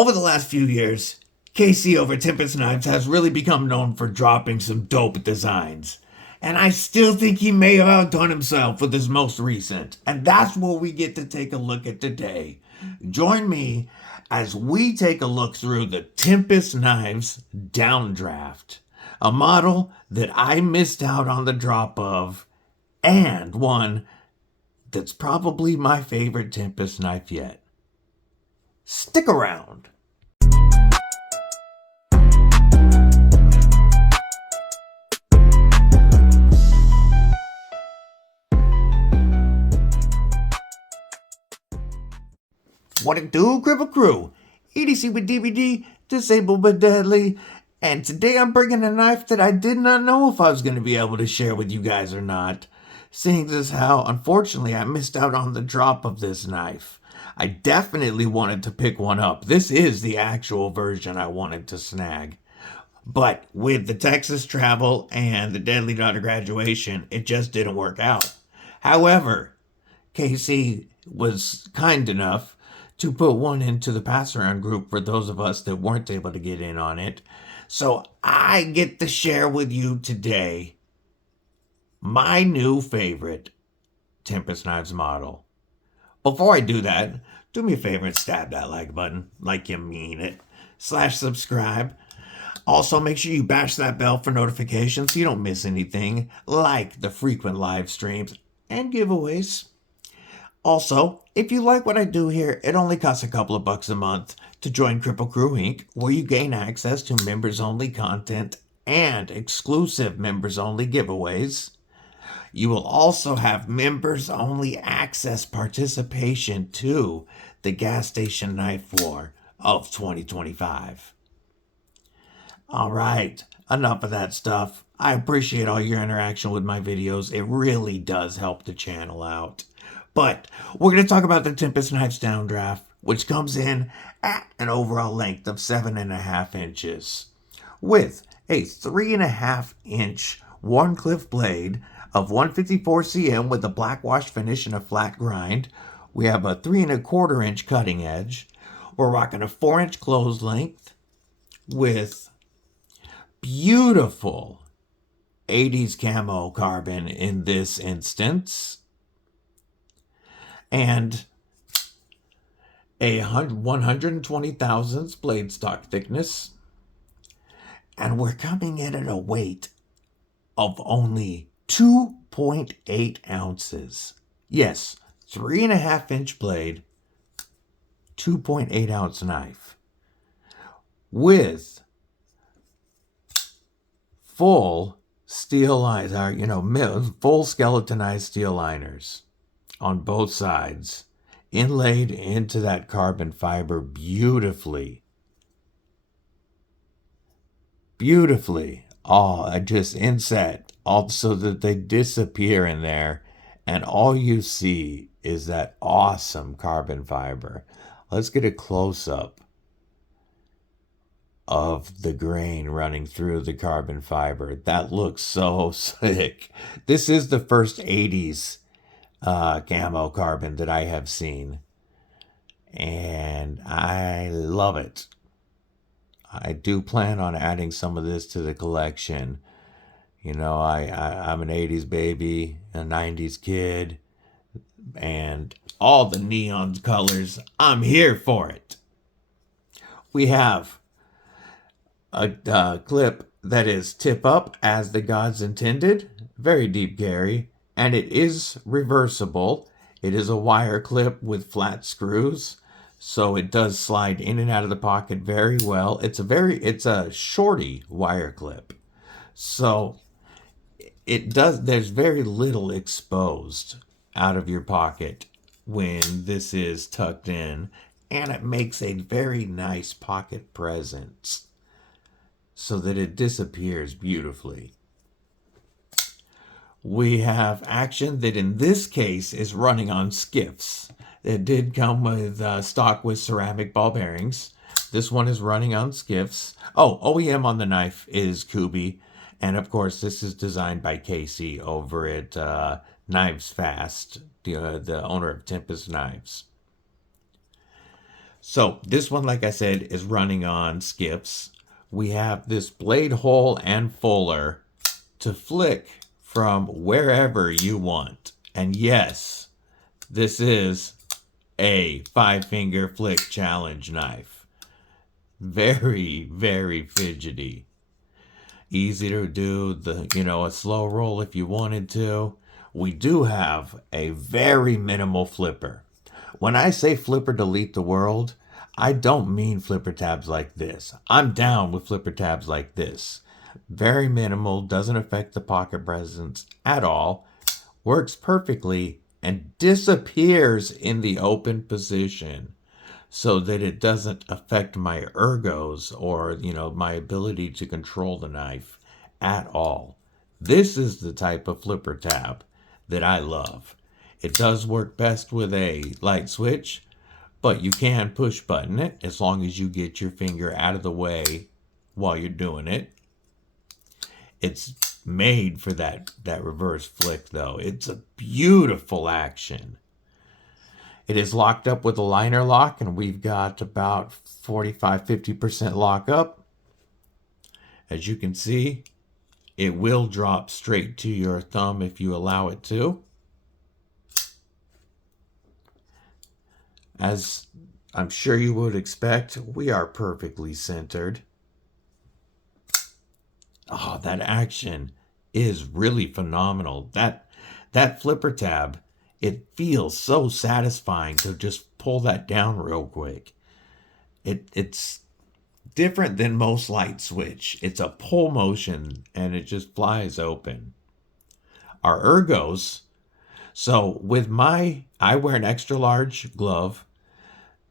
Over the last few years, KC over Tempest Knives has really become known for dropping some dope designs. And I still think he may have outdone himself with his most recent. And that's what we get to take a look at today. Join me as we take a look through the Tempest Knives Downdraft, a model that I missed out on the drop of, and one that's probably my favorite Tempest knife yet. Stick around. What it do, Kripple Krew? EDC with DBD, disabled but deadly. And today I'm bringing a knife that I did not know if I was going to be able to share with you guys or not. Seeing as how, unfortunately, I missed out on the drop of this knife. I definitely wanted to pick one up. This is the actual version I wanted to snag. But with the Texas travel and the Deadly Daughter graduation, it just didn't work out. However, KC was kind enough to put one into the passaround group for those of us that weren't able to get in on it. So I get to share with you today my new favorite Tempest Knives model. Before I do that, do me a favor and stab that like button, like you mean it, /subscribe. Also, make sure you bash that bell for notifications so you don't miss anything, like the frequent live streams and giveaways. Also, if you like what I do here, it only costs a couple of bucks a month to join Kripple Krew Inc., where you gain access to members-only content and exclusive members-only giveaways. You will also have members-only access participation to the Gas Station Knife War of 2025. All right, enough of that stuff. I appreciate all your interaction with my videos. It really does help the channel out. But we're going to talk about the Tempest Knives Downdraft, which comes in at an overall length of 7.5 inches, with a 3.5 inch Wharncliffe blade of 154 cm with a Blackwash finish and a flat grind. We have a 3.25 inch cutting edge. We're rocking a 4 inch close length with beautiful 80s Camo Carbon in this instance, and a 120 thousandths blade stock thickness. And we're coming in at a weight of only 2.8 ounces. Yes, 3.5 inch blade, 2.8 ounce knife, with full steel lines, full skeletonized steel liners on both sides, inlaid into that carbon fiber beautifully. Just inset, all so that they disappear in there, and all you see is that awesome carbon fiber. Let's get a close-up of the grain running through the carbon fiber. That looks so sick. This is the first 80s Camo Carbon that I have seen, and I love it. I do plan on adding some of this to the collection. I'm an 80s baby, a 90s kid, and all the neon colors, I'm here for it. We have a clip that is tip up as the gods intended, very deep carry, and it is reversible. It is a wire clip with flat screws, so it does slide in and out of the pocket very well. It's a shorty wire clip, so there's very little exposed out of your pocket when this is tucked in, and it makes a very nice pocket presence so that it disappears beautifully. We have action that in this case is running on skiffs. It did come with stock with ceramic ball bearings. This one is running on skiffs. Oh, OEM on the knife is Kubi. And of course, this is designed by KC over at Knives Fast, the owner of Tempest Knives. So this one, like I said, is running on skips. We have this blade hole and fuller to flick from wherever you want. And yes, this is a 5-finger flick challenge knife. Very, very fidgety. Easy to do, a slow roll if you wanted to. We do have a very minimal flipper. When I say flipper delete the world, I don't mean flipper tabs like this. I'm down with flipper tabs like this. Very minimal, doesn't affect the pocket presence at all, works perfectly, and disappears in the open position so that it doesn't affect my ergos or, my ability to control the knife at all. This is the type of flipper tab that I love. It does work best with a light switch, but you can push button it as long as you get your finger out of the way while you're doing it. It's made for that reverse flick though. It's a beautiful action. It is locked up with a liner lock, and we've got about 45-50% lock up. As you can see, it will drop straight to your thumb if you allow it to. As I'm sure you would expect, we are perfectly centered. Oh, that action is really phenomenal. That flipper tab, it feels so satisfying to just pull that down real quick. It's different than most light switch. It's a pull motion and it just flies open. Our ergos, so I wear an extra large glove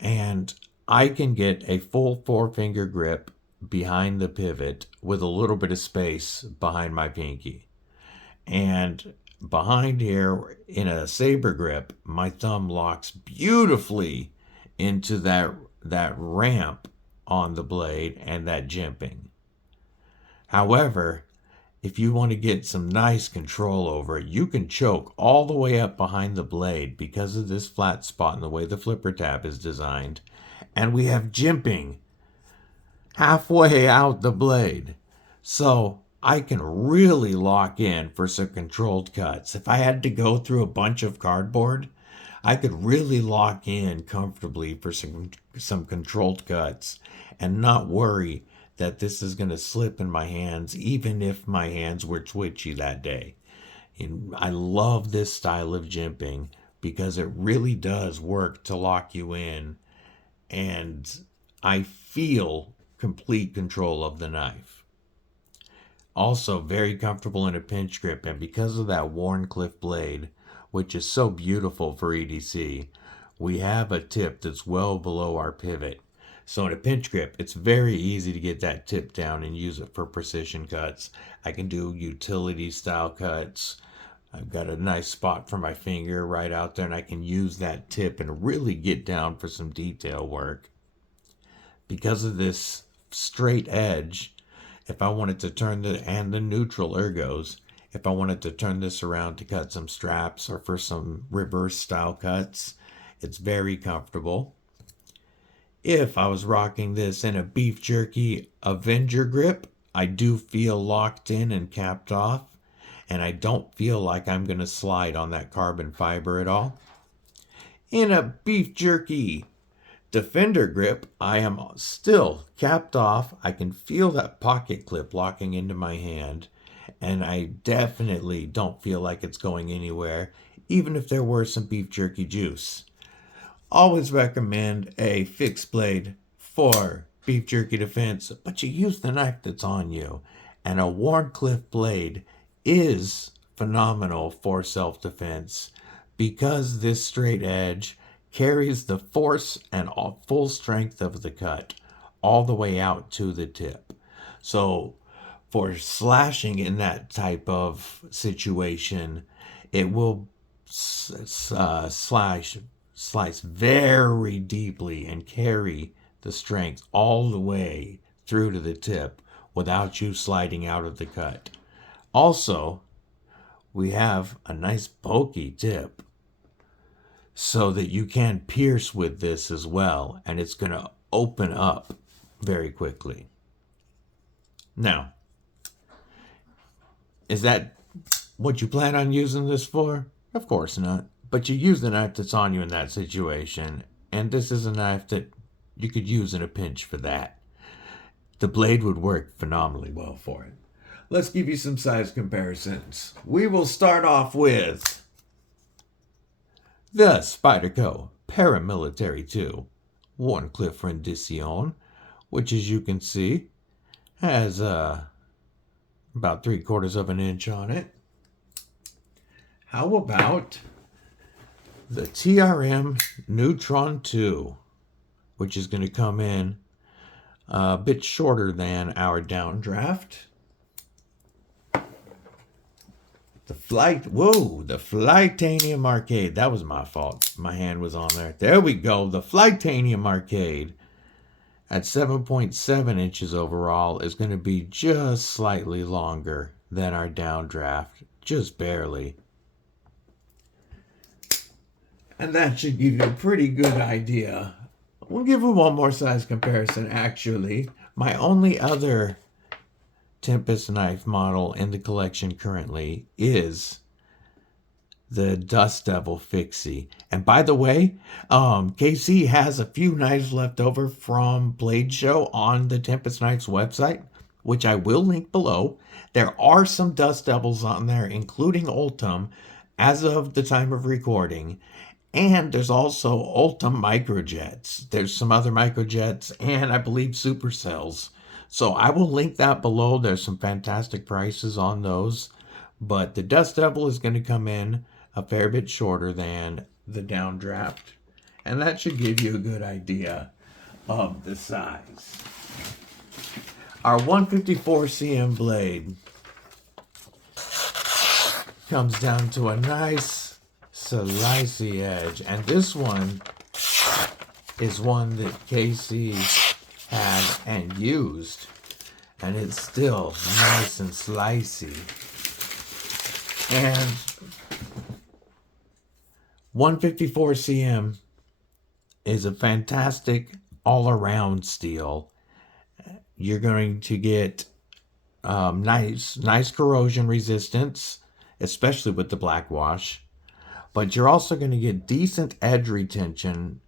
and I can get a full 4-finger grip behind the pivot with a little bit of space behind my pinky. And behind here in a saber grip, my thumb locks beautifully into that ramp on the blade and that jimping. However, if you want to get some nice control over it, you can choke all the way up behind the blade because of this flat spot and the way the flipper tab is designed. And we have jimping halfway out the blade. So I can really lock in for some controlled cuts. If I had to go through a bunch of cardboard, I could really lock in comfortably for some controlled cuts and not worry that this is going to slip in my hands, even if my hands were twitchy that day. And I love this style of jimping because it really does work to lock you in, and I feel complete control of the knife. Also very comfortable in a pinch grip, and because of that Wharncliffe blade, which is so beautiful for EDC, we have a tip that's well below our pivot. So in a pinch grip, it's very easy to get that tip down and use it for precision cuts. I can do utility style cuts. I've got a nice spot for my finger right out there, and I can use that tip and really get down for some detail work. Because of this straight edge, if I wanted to turn the neutral ergos, if I wanted to turn this around to cut some straps or for some reverse style cuts, it's very comfortable. If I was rocking this in a beef jerky Avenger grip, I do feel locked in and capped off, and I don't feel like I'm going to slide on that carbon fiber at all. In a beef jerky Defender grip, I am still capped off. I can feel that pocket clip locking into my hand, and I definitely don't feel like it's going anywhere, even if there were some beef jerky juice. Always recommend a fixed blade for beef jerky defense, but you use the knife that's on you. And a Wharncliffe blade is phenomenal for self-defense because this straight edge carries the force and full strength of the cut all the way out to the tip. So for slashing in that type of situation, it will slice very deeply and carry the strength all the way through to the tip without you sliding out of the cut. Also, we have a nice bulky tip. so that you can pierce with this as well, and it's going to open up very quickly. Now, is that what you plan on using this for? Of course not. But you use the knife that's on you in that situation, and this is a knife that you could use in a pinch for that. The blade would work phenomenally well for it. Let's give you some size comparisons. We will start off with the Spyderco Paramilitary 2 Wharncliffe rendition, which, as you can see, has about 3/4 of an inch on it. How about the TRM Neutron 2, which is going to come in a bit shorter than our Downdraft. The Flytanium Arcade. That was my fault. My hand was on there. There we go. The Flytanium Arcade at 7.7 inches overall is going to be just slightly longer than our Downdraft. Just barely. And that should give you a pretty good idea. We'll give you one more size comparison, actually. My only other Tempest knife model in the collection currently is the Dust Devil Fixie. And by the way, KC has a few knives left over from Blade Show on the Tempest Knives website, which I will link below. There are some Dust Devils on there, including Ultim, as of the time of recording. And there's also Ultim Microjets. There's some other Microjets and I believe Supercells. So I will link that below. There's some fantastic prices on those. But the Dust Devil is going to come in a fair bit shorter than the Downdraft. And that should give you a good idea of the size. Our 154 cm blade comes down to a nice slicey edge. And this one is one that KC had and used, and it's still nice and slicey. And 154 cm is a fantastic all-around steel. You're going to get nice corrosion resistance, especially with the Blackwash, but you're also going to get decent edge retention,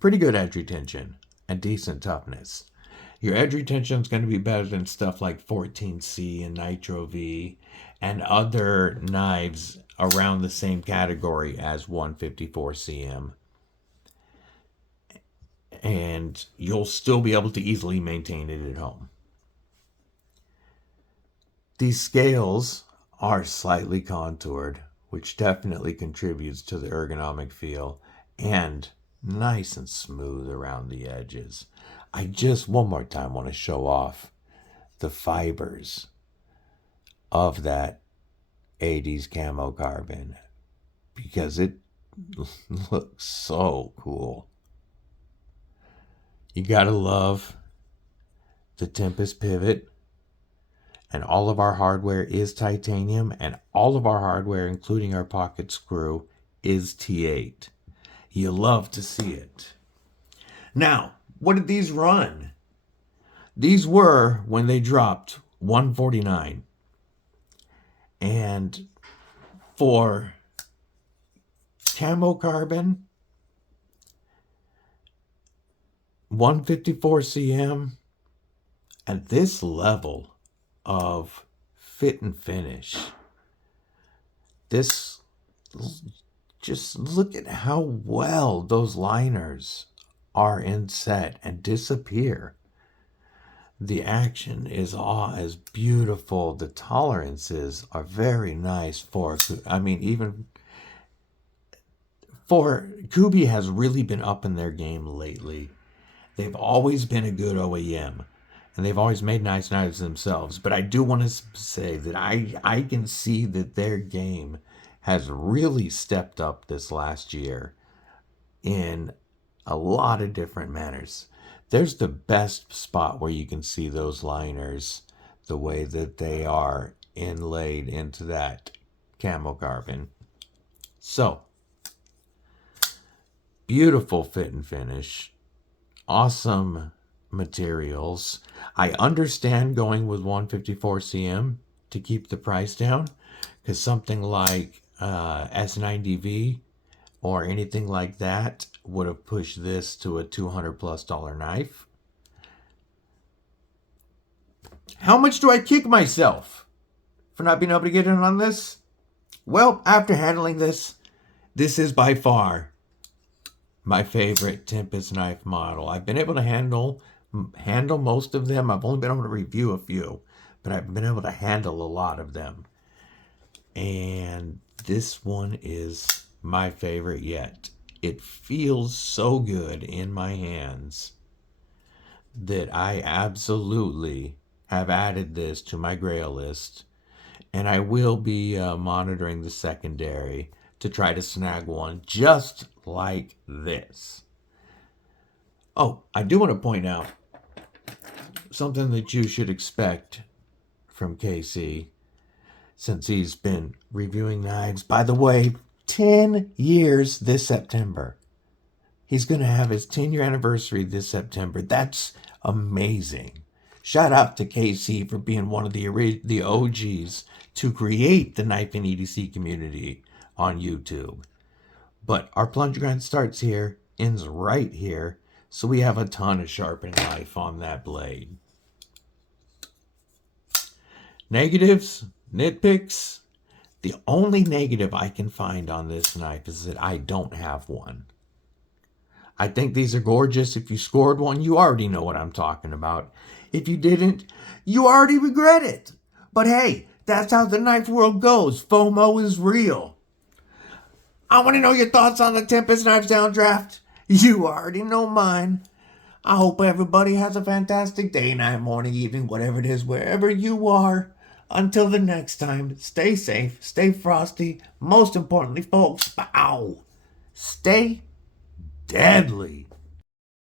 pretty good edge retention, and decent toughness. Your edge retention is going to be better than stuff like 14C and Nitro V and other knives around the same category as 154 cm. And you'll still be able to easily maintain it at home. These scales are slightly contoured, which definitely contributes to the ergonomic feel, and nice and smooth around the edges. I just one more time want to show off the fibers of that 80s Camo Carbon because it looks so cool. You gotta love the Tempest pivot, and all of our hardware is titanium, and all of our hardware, including our pocket screw, is T8. You love to see it. Now, what did these run? These were, when they dropped, $149. And for Camo Carbon, 154 cm, at this level of fit and finish, this, just look at how well those liners are inset and disappear. The action is beautiful. The tolerances are very nice for, I mean, even for Kubi has really been up in their game lately. They've always been a good OEM, and they've always made nice knives themselves. But I do want to say that I can see that their game has really stepped up this last year in a lot of different manners. There's the best spot where you can see those liners, the way that they are inlaid into that Camo Carbon. So, Beautiful fit and finish. Awesome materials. I understand going with 154 cm to keep the price down, because something like S90V or anything like that would have pushed this to a $200+ knife. How much do I kick myself for not being able to get in on this? Well, after handling this is by far my favorite Tempest knife model. I've been able to handle most of them. I've only been able to review a few, but I've been able to handle a lot of them. And this one is my favorite yet. It feels so good in my hands that I absolutely have added this to my Grail list, and I will be monitoring the secondary to try to snag one just like this. Oh, I do want to point out something that you should expect from KC, since he's been reviewing knives. By the way, 10 years this September. He's going to have his 10-year anniversary this September. That's amazing. Shout out to KC for being one of the OGs to create the knife and EDC community on YouTube. But our plunger gun starts here, ends right here, so we have a ton of sharpening life on that blade. Negatives, nitpicks. The only negative I can find on this knife is that I don't have one. I think these are gorgeous. If you scored one, you already know what I'm talking about. If you didn't, you already regret it. But hey, that's how the knife world goes. FOMO is real. I want to know your thoughts on the Tempest Knives Downdraft. You already know mine. I hope everybody has a fantastic day, night, morning, evening, whatever it is, wherever you are. Until the next time, stay safe, stay frosty. Most importantly, folks, stay deadly.